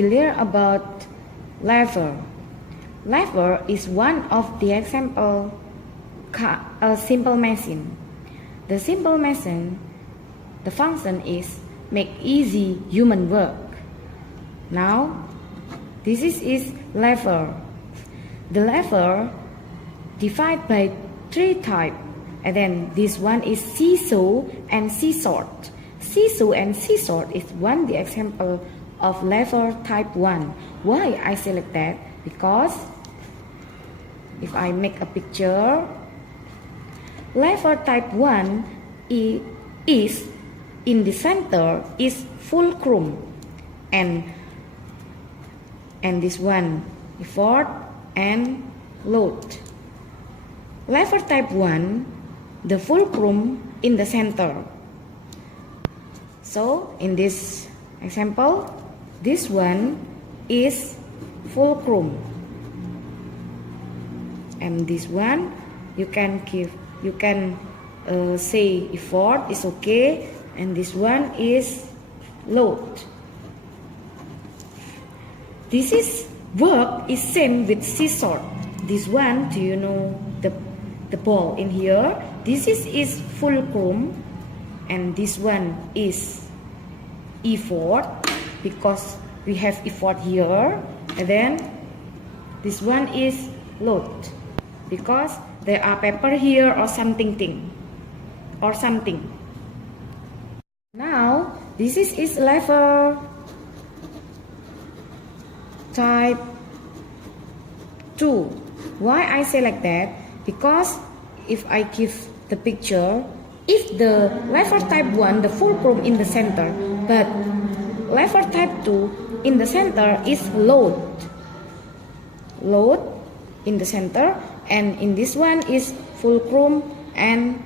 we learn about lever. Lever is one of the example a simple machine. The simple machine, the function is make easy human work. Now, this is lever. The lever divided by 3 types, and then this one is seesaw and seesaw. Seesaw and seesaw is one the example of lever type 1. Why I select that? Because if I make a picture, lever type 1 is in the center is fulcrum, and this one effort and load. Lever type 1, the fulcrum in the center. So in this example, this one is fulcrum, and this one you can say effort is okay, and this one is load. This is work is same with seesaw. This one, do you know the ball in here? This is fulcrum, and this one is effort because we have effort here, and then this one is load because there are paper here or something. Now this is lever type 2. Why I say like that? Because if I give the picture, if the lever type 1 the fulcrum in the center, but lever type 2 in the center is load in the center, and in this one is fulcrum and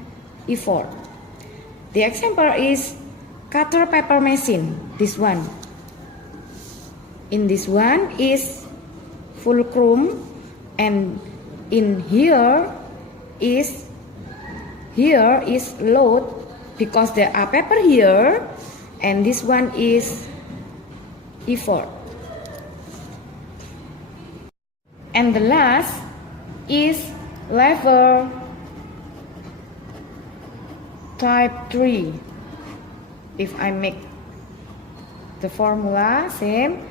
effort. The example is cutter paper machine. This one. In this one is fulcrum, and in here is load because there are paper here, and this one is effort. And the last is lever type 3. If I make the formula same,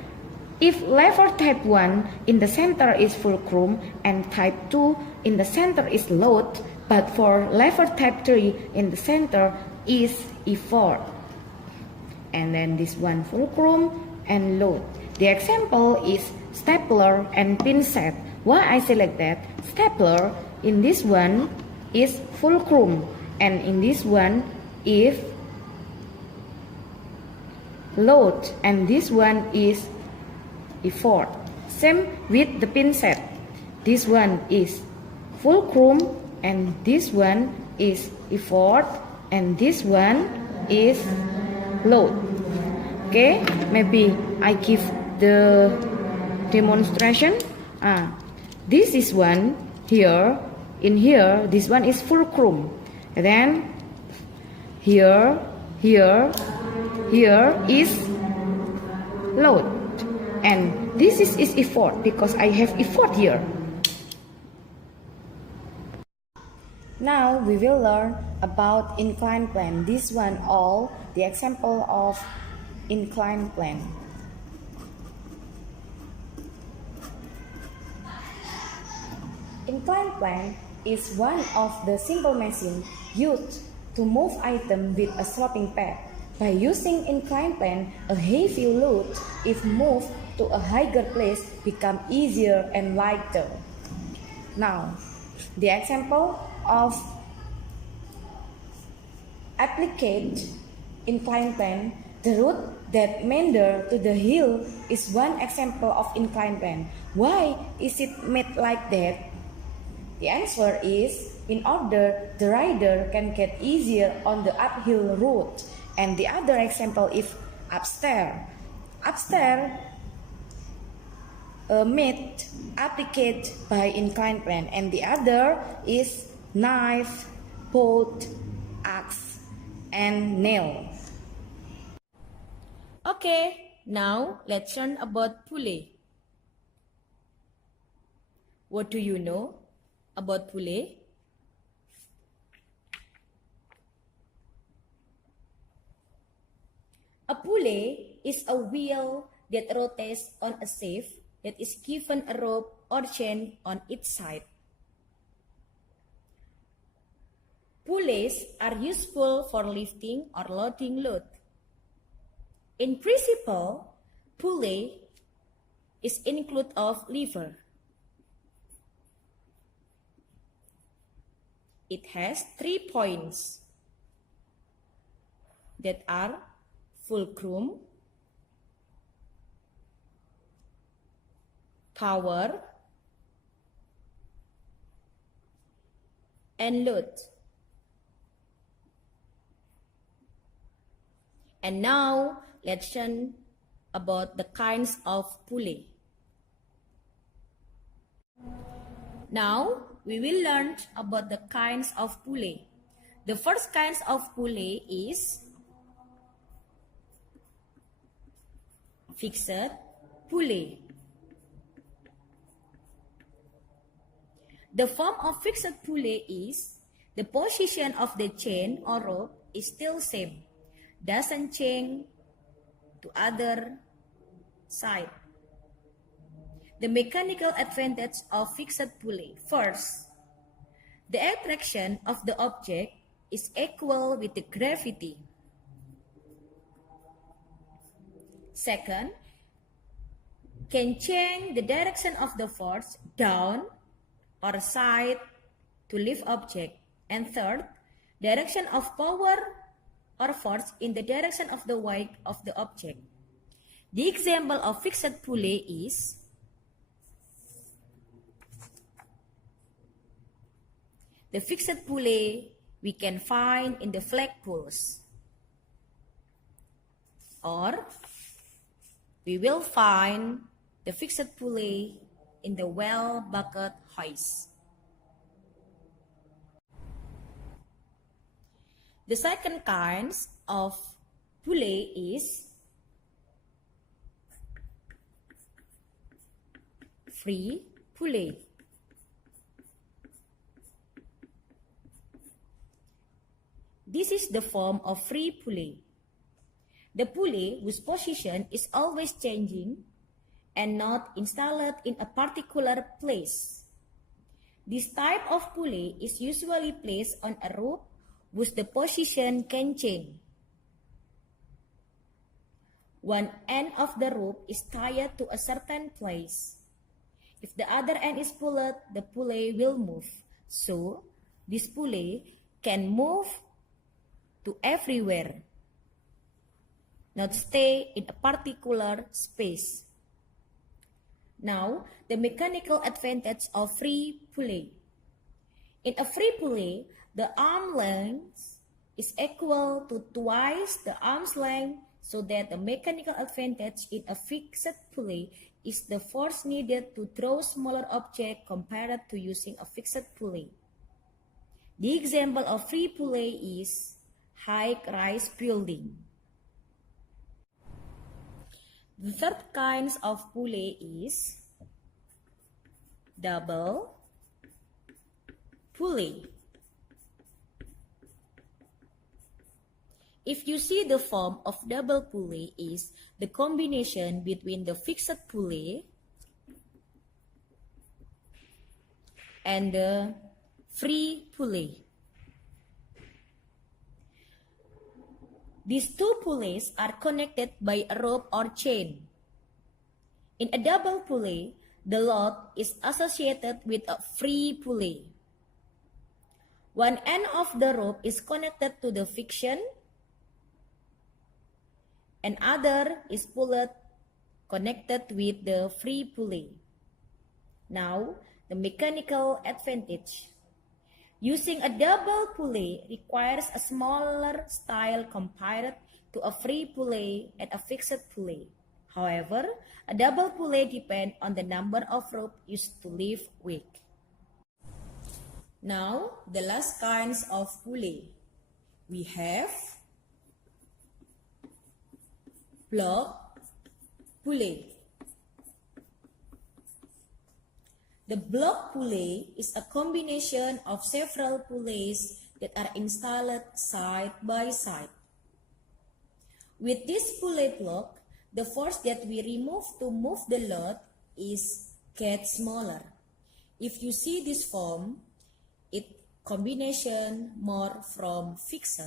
if lever type 1 in the center is fulcrum and type 2 in the center is load, but for lever type 3 in the center is effort, and then this one fulcrum and load. The example is stapler and pin set. Why I select that? Stapler in this one is fulcrum, and in this one is load, and this one is effort. Same with the pin set. This one is fulcrum, and this one is effort, and this one is load. Okay, maybe I give the demonstration. This is one here. In here, this one is fulcrum, and then here is load, and this is effort because I have effort here. Now we will learn about inclined plane. This one all the example of inclined plane. Inclined plane is one of the simple machines used to move items with a sloping path. By using inclined plane, a heavy load, if moved to a higher place, become easier and lighter. Now, the example of applicate inclined plane, the route that meander to the hill is one example of inclined plane. Why is it made like that? The answer is in order the rider can get easier on the uphill route. And the other example is upstairs. Upstairs made applicate by inclined plane, and the other is knife, bolt, axe, and nail. Okay, Now let's learn about pulley. What do you know about pulley? A pulley is a wheel that rotates on a shaft that is given a rope or chain on its side. Pulleys are useful for lifting or loading load. In principle, pulley is include of lever. It has 3 points that are fulcrum, power, and load. And now let's learn about the kinds of pulley. Now we will learn about the kinds of pulley. The first kinds of pulley is fixed pulley. The form of fixed pulley is the position of the chain or rope is still same, doesn't change to other side. The mechanical advantage of fixed pulley. First, the attraction of the object is equal with the gravity. Second, can change the direction of the force down or side to lift object. And third, direction of power or force in the direction of the weight of the object. The example of fixed pulley is the fixed pulley we can find in the flagpoles, or we will find the fixed pulley in the well bucket hoist. The second kind of pulley is free pulley. This is the form of free pulley. The pulley whose position is always changing and not installed in a particular place. This type of pulley is usually placed on a rope whose the position can change. One end of the rope is tied to a certain place. If the other end is pulled, the pulley will move. So, this pulley can move to everywhere, not stay in a particular space. Now, the mechanical advantage of free pulley. In a free pulley, the arm length is equal to twice the arm's length, so that the mechanical advantage in a fixed pulley is the force needed to draw smaller object compared to using a fixed pulley. The example of free pulley is high-rise building. The third kind of pulley is double pulley. If you see, the form of double pulley is the combination between the fixed pulley and the free pulley. These two pulleys are connected by a rope or chain. In a double pulley, the load is associated with a free pulley. One end of the rope is connected to the friction, and other is pulled connected with the free pulley. Now, the mechanical advantage. Using a double pulley requires a smaller style compared to a free pulley and a fixed pulley. However, a double pulley depends on the number of rope used to lift weight. Now, the last kinds of pulley. We have block pulley. The block pulley is a combination of several pulleys that are installed side by side. With this pulley block, the force that we remove to move the load gets smaller. If you see this form, it combination more from fixed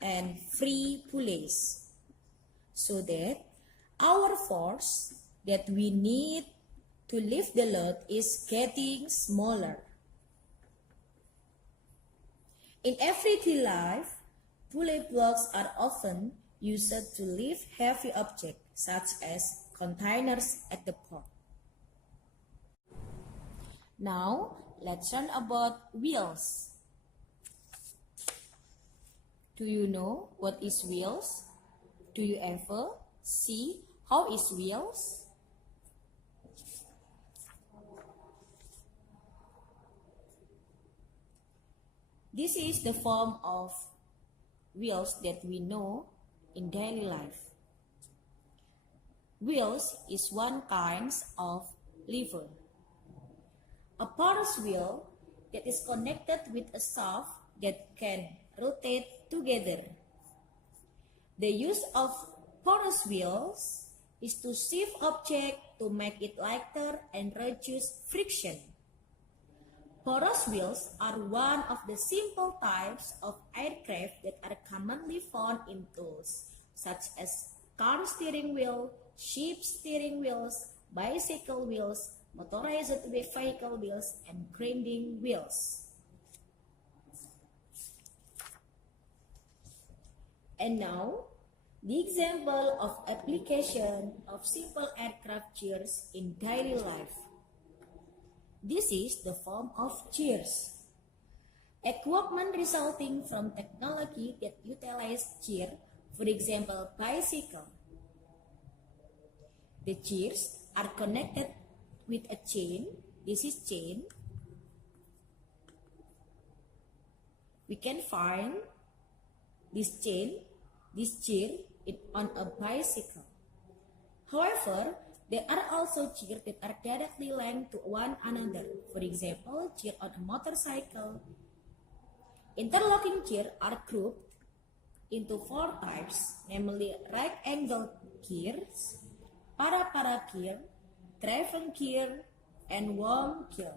and free pulleys, so that our force that we need to lift the load is getting smaller. In everyday life, pulley blocks are often used to lift heavy objects such as containers at the port. Now, let's learn about wheels. Do you know what is wheels? Do you ever see how is wheels? This is the form of wheels that we know in daily life. Wheels is one kind of lever. A porous wheel that is connected with a shaft that can rotate together. The use of porous wheels is to shift objects to make it lighter and reduce friction. Porous wheels are one of the simple types of aircraft that are commonly found in tools, such as car steering wheel, ship steering wheels, bicycle wheels, motorized vehicle wheels, and grinding wheels. And now, the example of application of simple aircraft gears in daily life. This is the form of gears. Equipment resulting from technology that utilize gear, for example, bicycle. The gears are connected with a chain. This is chain. We can find this chain, this gear on a bicycle. However, there are also gears that are directly linked to one another. For example, gear on a motorcycle. Interlocking gears are grouped into 4 types, namely right angle gears, para gear, driven gear, and worm gear.